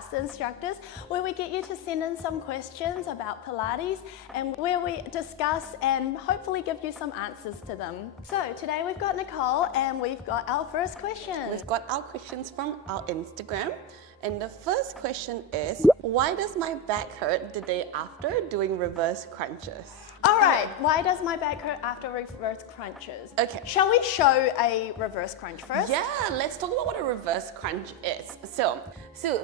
Ask the Instructors, where we get you to send in some questions about Pilates and where we discuss and hopefully give you some answers to them. So today we've got Nicole and we've got our first question. We've got our questions from our Instagram. And the first question is, why does my back hurt the day after doing reverse crunches? All right, why does my back hurt after reverse crunches? Okay. Shall we show a reverse crunch first? Yeah, let's talk about what a reverse crunch is. So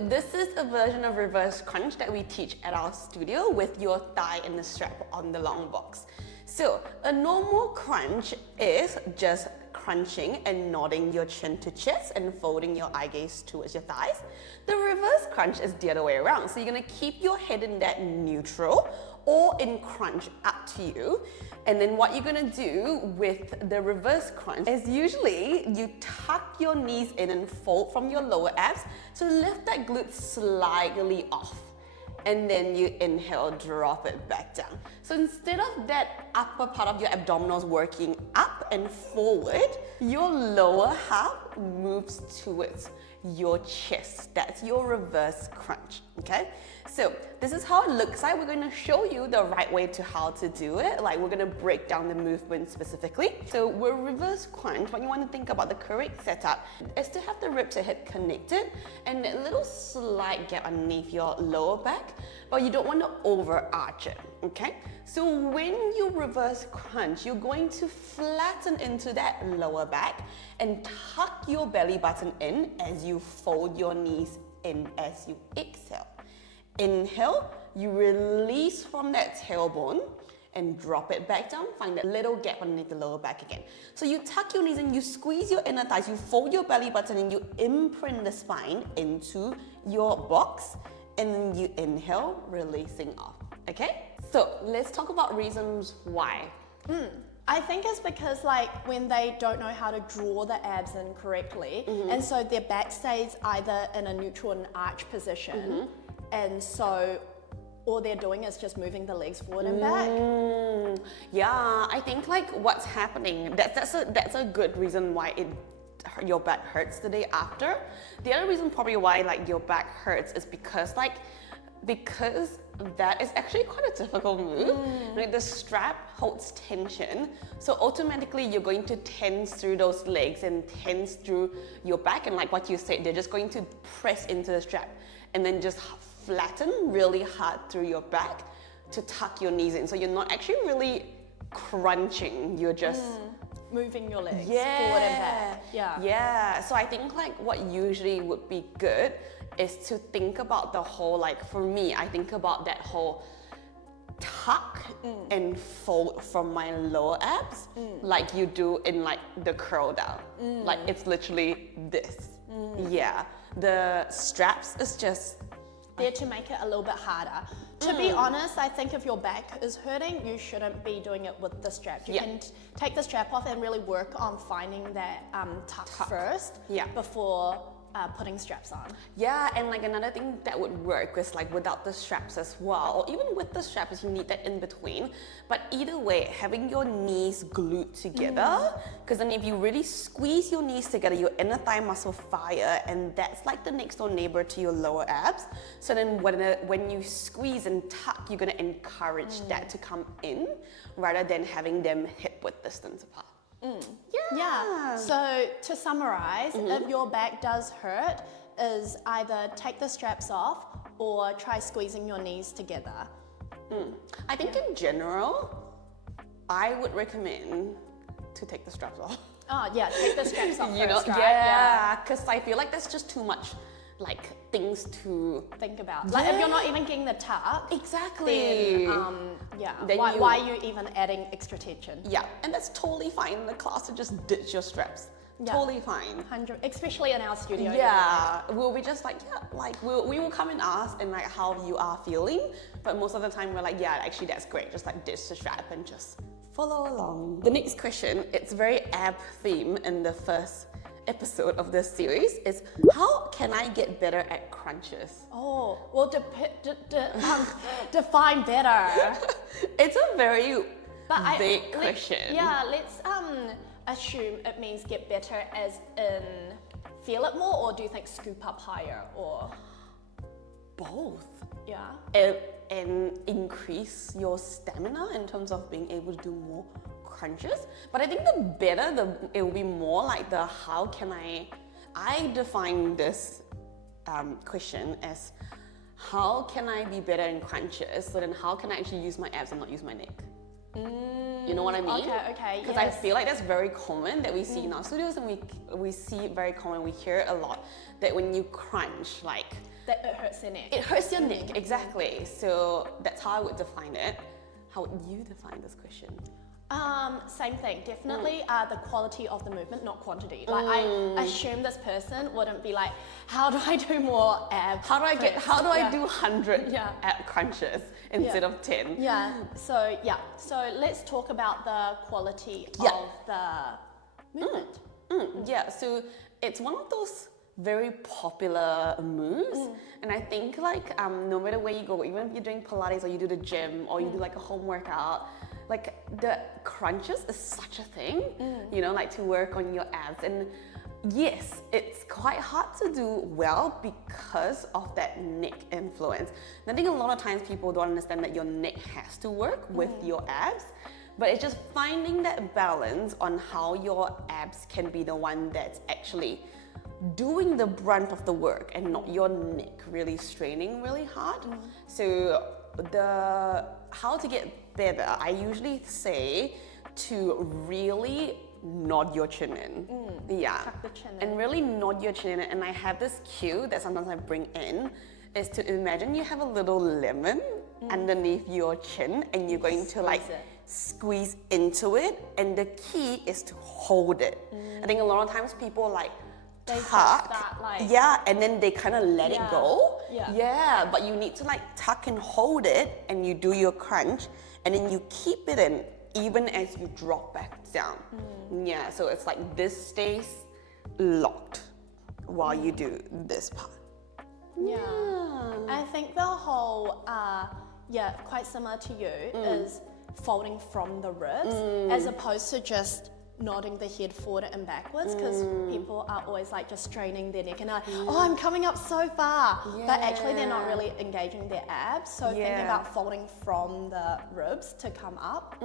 this is a version of reverse crunch that we teach at our studio with your thigh and the strap on the long box. So a normal crunch is just crunching and nodding your chin to chest and folding your eye gaze towards your thighs. The reverse crunch is the other way around. So you're gonna keep your head in that neutral or in crunch, up to you. And then what you're gonna do with the reverse crunch is usually you tuck your knees in and fold from your lower abs to lift that glute slightly off. And then you inhale, drop it back down. So instead of that upper part of your abdominals working up and forward, your lower half moves towards your chest. That's your reverse crunch, okay? So this is how it looks like. We're gonna show you the right way to how to do it. Like, we're gonna break down the movement specifically. So with reverse crunch, what you wanna think about the correct setup is to have the rib to hip connected and a little slight gap underneath your lower back, but you don't wanna overarch it, okay? So when you reverse crunch, you're going to flatten into that lower back and tuck your belly button in as you fold your knees in as you exhale. Inhale, you release from that tailbone and drop it back down. Find that little gap underneath the lower back again. So you tuck your knees and you squeeze your inner thighs, you fold your belly button and you imprint the spine into your box, and then you inhale, releasing off, okay? So let's talk about reasons why. I think it's because like when they don't know how to draw the abs in correctly, and so their back stays either in a neutral and arch position, and so all they're doing is just moving the legs forward and back. Yeah, I think like what's happening, that's a good reason why your back hurts the day after. The other reason probably why like your back hurts is because that is actually quite a difficult move. Like the strap holds tension, so automatically you're going to tense through those legs and tense through your back, and like what you said, they're just going to press into the strap and then just flatten really hard through your back to tuck your knees in. So you're not actually really crunching, you're just moving your legs forward and back. Yeah, so I think like what usually would be good is to think about the whole, like for me, I think about that whole tuck and fold from my lower abs like you do in like the curl down. Like it's literally this. Yeah, the straps is just there to make it a little bit harder. To be honest, I think if your back is hurting, you shouldn't be doing it with the strap. You can take the strap off and really work on finding that tuck first before putting straps on. Yeah, and like another thing that would work is like without the straps as well, or even with the straps, you need that in between. But either way, having your knees glued together, because then if you really squeeze your knees together, your inner thigh muscle fire, and that's like the next door neighbor to your lower abs. So then when you squeeze and tuck, you're gonna encourage that to come in rather than having them hip width distance apart. Yeah. So to summarize, if your back does hurt, is either take the straps off or try squeezing your knees together. I think in general, I would recommend to take the straps off. Oh yeah, take the straps off first, right? Yeah, because I feel like there's just too much like things to think about. Like if you're not even getting the tuck, exactly. Then why are you even adding extra tension? Yeah, and that's totally fine in the class to just ditch your straps. Totally fine. Especially in our studio. Yeah, we'll be just like, we will come and ask and like how you are feeling, but most of the time we're like, yeah, actually that's great. Just like ditch the strap and just follow along. The next question, it's very ab theme in the first episode of this series, is how can I get better at crunches? Oh, well, define better. It's a very big question. Let's assume it means get better as in feel it more, or do you think scoop up higher, or? both. Yeah. And increase your stamina in terms of being able to do more crunches. But I think the better, it will be more like the how can I define this question as how can I be better in crunches? So then how can I actually use my abs and not use my neck? You know what I mean? Okay, Because I feel like that's very common that we see in our studios, and we see it very common, we hear it a lot, that when you crunch, like, that it hurts your neck. it hurts your neck, exactly. So that's how I would define it. How would you define this question? Same thing, definitely the quality of the movement, not quantity. Like I assume this person wouldn't be like, how do I do more abs? How do I do 100 Yeah. ab crunches instead of 10? So let's talk about the quality Yeah. of the movement. Yeah, so it's one of those very popular moves, and I think like no matter where you go, even if you're doing Pilates or you do the gym or you do like a home workout, like the crunches is such a thing, you know, like to work on your abs. And yes, it's quite hard to do well because of that neck influence. And I think a lot of times people don't understand that your neck has to work with your abs, but it's just finding that balance on how your abs can be the one that's actually doing the brunt of the work and not your neck really straining really hard. So how to get better, I usually say to really nod your chin in. Yeah. Tuck the chin in. And really nod your chin in. And I have this cue that sometimes I bring in is to imagine you have a little lemon underneath your chin and you're going to like squeeze into it, and the key is to hold it. I think a lot of times people like They tuck, start, like- and then they kind of let it go. Yeah. But you need to like tuck and hold it, and you do your crunch, and then you keep it in even as you drop back down. Yeah, so it's like this stays locked while you do this part. Yeah. I think the whole, quite similar to you, is folding from the ribs as opposed to just nodding the head forward and backwards, because people are always like just straining their neck and are like, oh, I'm coming up so far. But actually they're not really engaging their abs. So think about folding from the ribs to come up.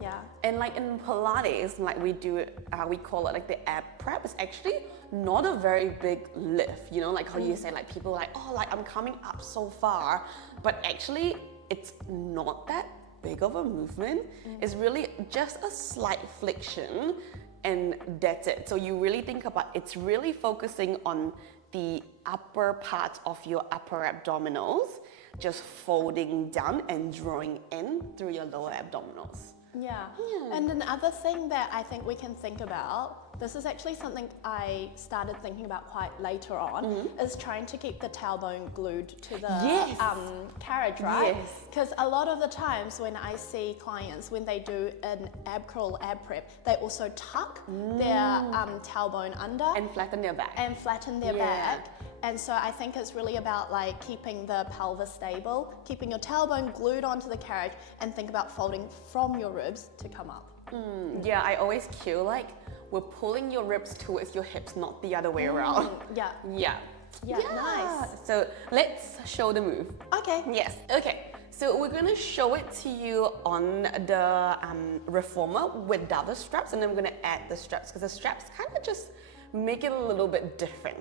Yeah. And like in Pilates, like we do it, we call it like the ab prep. It's actually not a very big lift, you know, like how you say, like people are like, oh, like I'm coming up so far, but actually it's not that big of a movement. It's really just a slight flexion and that's it. So you really think about, it's really focusing on the upper parts of your upper abdominals, just folding down and drawing in through your lower abdominals. Yeah. And another thing that I think we can think about, this is actually something I started thinking about quite later on, is trying to keep the tailbone glued to the carriage, right? Because a lot of the times when I see clients, when they do an ab curl, ab prep, they also tuck their tailbone under. And flatten their back. And flatten their back. And so I think it's really about like keeping the pelvis stable, keeping your tailbone glued onto the carriage, and think about folding from your ribs to come up. Yeah, I always feel like we're pulling your ribs towards your hips, not the other way around. Yeah. Yeah, nice. So let's show the move. Okay. Yes, okay. So we're gonna show it to you on the reformer without the straps, and then we're gonna add the straps, because the straps kind of just make it a little bit different.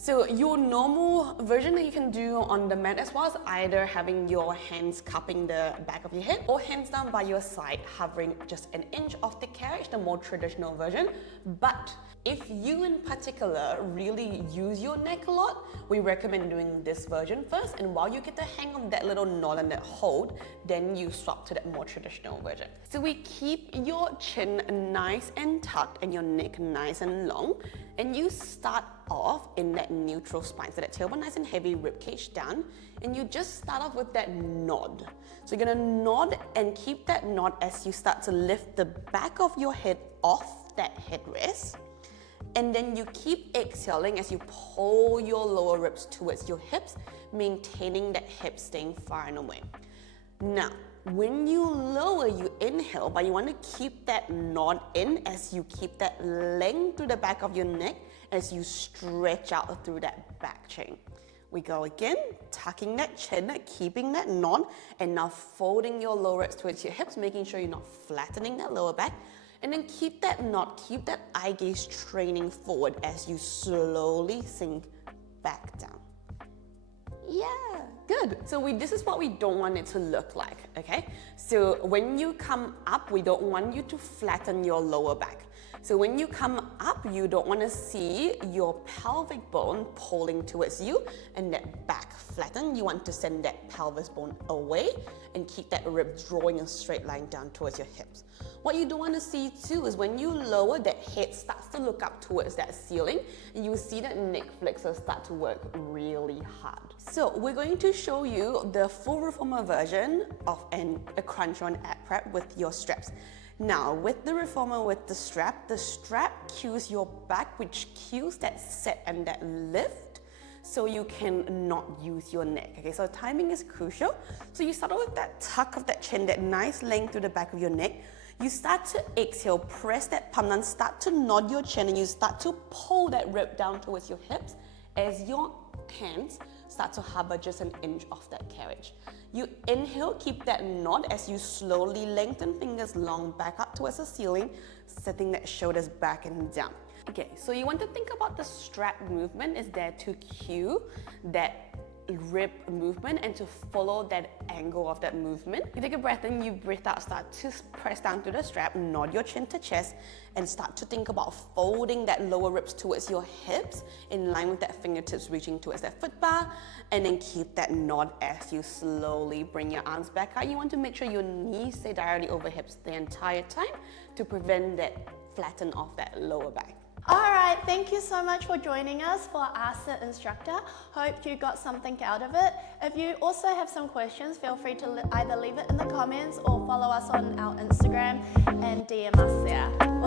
So your normal version that you can do on the mat as well is either having your hands cupping the back of your head or hands down by your side, hovering just an inch off the carriage, the more traditional version. But if you in particular really use your neck a lot, we recommend doing this version first, and while you get the hang of that little nod and that hold, then you swap to that more traditional version. So we keep your chin nice and tucked and your neck nice and long, and you start off in that neutral spine, so that tailbone nice and heavy, rib cage down, and you just start off with that nod. So you're gonna nod and keep that nod as you start to lift the back of your head off that headrest, and then you keep exhaling as you pull your lower ribs towards your hips, maintaining that hip staying far and away. Now, when you lower, you inhale, but you want to keep that nod in as you keep that length through the back of your neck as you stretch out through that back chain. We go again, tucking that chin, keeping that knot, and now folding your lower ribs towards your hips, making sure you're not flattening that lower back. And then keep that knot, keep that eye gaze training forward as you slowly sink back down. Yeah, good. So this is what we don't want it to look like, okay? So when you come up, we don't want you to flatten your lower back. So when you come up, you don't want to see your pelvic bone pulling towards you and that back flatten. You want to send that pelvis bone away and keep that rib drawing a straight line down towards your hips. What you don't want to see too is when you lower, that head starts to look up towards that ceiling, and you see that neck flexor start to work really hard. So we're going to show you the full reformer version of a crunch or an ab prep with your straps. Now, with the reformer with the strap cues your back, which cues that set and that lift, so you can not use your neck. Okay, so timing is crucial. So you start with that tuck of that chin, that nice length through the back of your neck. You start to exhale, press that palm down, start to nod your chin, and you start to pull that rib down towards your hips as your hands start to hover just an inch off that carriage. You inhale, keep that nod as you slowly lengthen fingers long back up towards the ceiling, setting that shoulders back and down. Okay, so you want to think about the strap movement is there to cue that rib movement and to follow that angle of that movement. You take a breath in, you breathe out, start to press down to the strap, nod your chin to chest, and start to think about folding that lower ribs towards your hips in line with that fingertips reaching towards that foot bar, and then keep that nod as you slowly bring your arms back out. You want to make sure your knees stay directly over hips the entire time to prevent that flatten off that lower back. Alright, thank you so much for joining us for Ask the Instructor. Hope you got something out of it. If you also have some questions, feel free to either leave it in the comments or follow us on our Instagram and DM us there.